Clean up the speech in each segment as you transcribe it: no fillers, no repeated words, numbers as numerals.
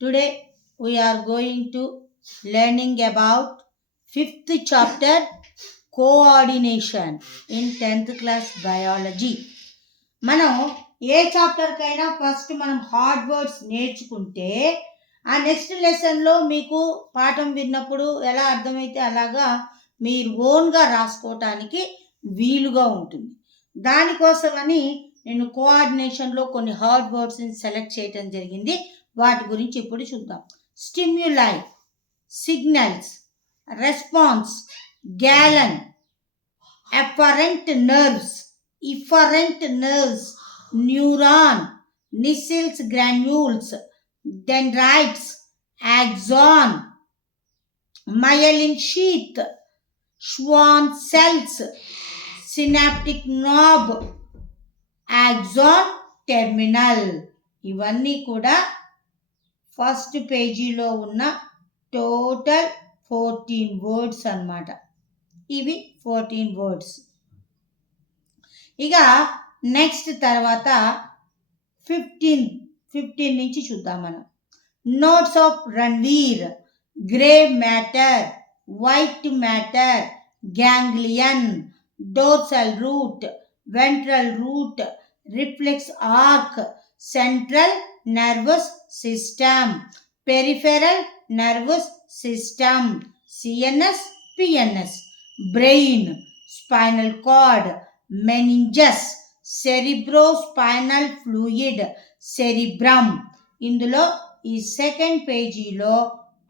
Today we are going to learning about 5th chapter coordination in 10th class biology. మనం ఏ చాప్టర్కైనా first మనం hard words నేర్చుకుంటే ఆ next లెసన్లో మీకు పాఠం విన్నప్పుడు ఎలా అర్థమైతే అలాగా మీరు ఓన్గా రాసుకోవటానికి వీలుగా ఉంటుంది. దానికోసమని నేను కోఆర్డినేషన్లో కొన్ని హార్డ్ వర్డ్స్ని సెలెక్ట్ చేయటం జరిగింది. వాటి గురించి ఇప్పుడు చూద్దాం. Stimuli, signals, response, gallon, efferent nerves, efferent nerves, neuron, Nissel's granules, dendrites, axon, myelin sheath, Schwann cells, synaptic knob, axon terminal. ఇవన్నీ కూడా ఫస్ట్ పేజీలో ఉన్న టోటల్ 14 వర్డ్స్ అన్నమాట. ఇవి 14 వర్డ్స్. ఇక నెక్స్ట్ తర్వాత 15 నుంచి చూద్దాం మనం. Notes of Ranveer, grey matter, white matter, ganglion, dorsal root, ventral root, reflex arc, central nervous system, peripheral nervous system, CNS, PNS, brain, spinal cord, meninges, cerebrospinal fluid, cerebrum. ఇందులో ఈ second పేజీలో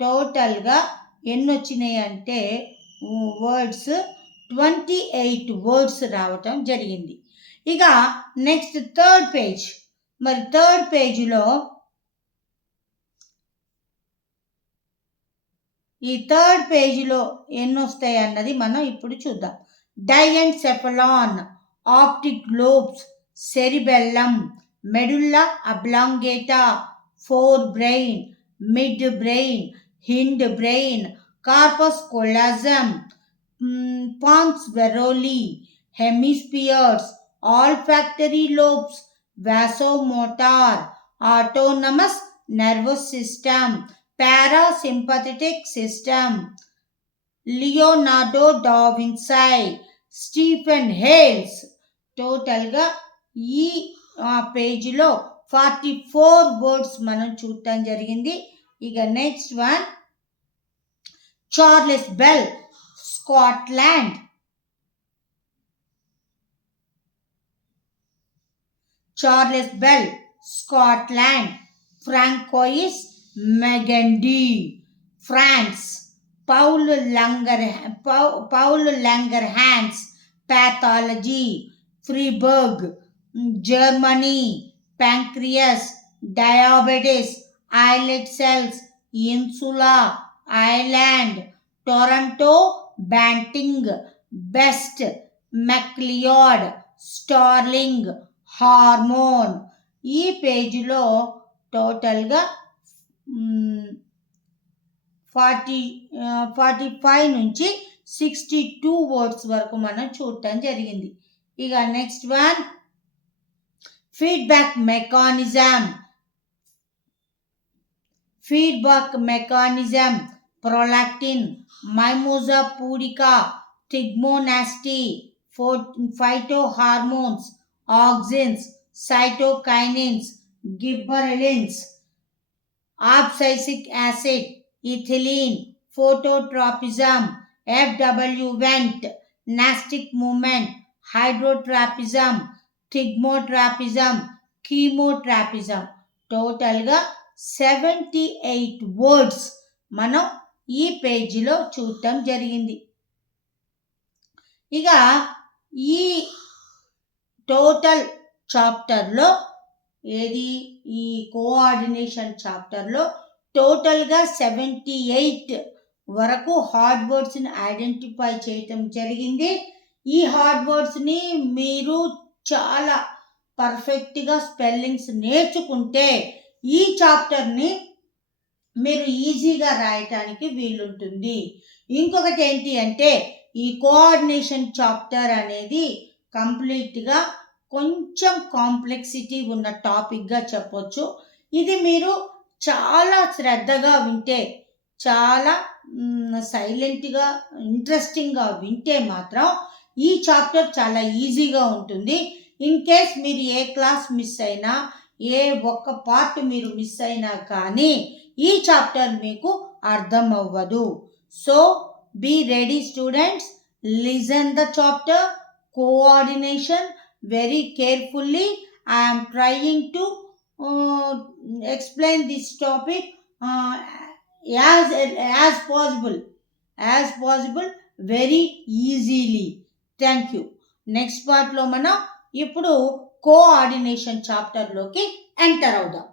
టోటల్గా ఎన్ని వచ్చినాయి అంటే వర్డ్స్ 28 వర్డ్స్ రావటం జరిగింది. ఇక నెక్స్ట్ థర్డ్ పేజ్. మరి థర్డ్ పేజీలో ఎన్ని వస్తాయి అన్నది మనం ఇప్పుడు చూద్దాం. Diencephalon, optic lobes, cerebellum, medulla oblongata, forebrain, midbrain, hindbrain, corpus callosum, pons varoli, hemispheres, olfactory lobes, vasomotor, autonomous nervous system, parasympathetic system, Leonardo da Vinci, Stephen Hales. టోటల్గా ఈ పేజీలో 44 వర్డ్స్ మనం చూడటం జరిగింది. ఇక next one Charles Bell, Scotland, Charles Bell, Scotland, François Magendie, France, Paul Langerhans, pathology, Freiburg, Germany, pancreas, diabetes, islet cells, insula, island, Toronto, Banting, Best, MacLeod, Starling, hormone. ఈ పేజీలో టోటల్గా 45 నుంచి 62 వర్డ్స్ వరకు మనం చూడటం జరిగింది. ఇక next one feedback mechanism, prolactin, mimosa pudica, thigmonasty, phyto hormones, auxins, cytokinins, gibberellins, abscisic acid, ethylene, phototropism, FW vent, nastic movement, hydrotropism, thigmotropism, chemotropism. టోటల్గా 78 వర్డ్స్ మనం ఈ పేజీలో చూడటం జరిగింది. ఇక ఈ టోటల్ చాప్టర్లో ఈ కోఆర్డినేషన్ చాప్టర్లో టోటల్గా 78 వరకు హార్డ్ వర్డ్స్ని ఐడెంటిఫై చేయటం జరిగింది. ఈ హార్డ్ వర్డ్స్ని మీరు చాలా పర్ఫెక్ట్గా స్పెల్లింగ్స్ నేర్చుకుంటే ఈ చాప్టర్ని మీరు ఈజీగా రాయటానికి వీలుంటుంది. ఇంకొకటి ఏంటి అంటే ఈ కోఆర్డినేషన్ చాప్టర్ అనేది కంప్లీట్గా కొంచెం కాంప్లెక్సిటీ ఉన్న టాపిక్గా చెప్పొచ్చు. ఇది మీరు చాలా శ్రద్ధగా వింటే, చాలా సైలెంట్గా ఇంట్రెస్టింగ్గా వింటే మాత్రం ఈ చాప్టర్ చాలా ఈజీగా ఉంటుంది. ఇన్ కేస్ మీరు ఏ క్లాస్ మిస్ అయినా, ఏ ఒక్క పార్ట్ మీరు మిస్ అయినా కానీ ఈ చాప్టర్ మీకు అర్థం అవ్వదు. So be ready students, listen the chapter coordination very carefully. I am trying to explain this topic as possible very easily. Thank you. Next పార్ట్లో మనం ఇప్పుడు కోఆర్డినేషన్ చాప్టర్లోకి ఎంటర్ అవుదాం.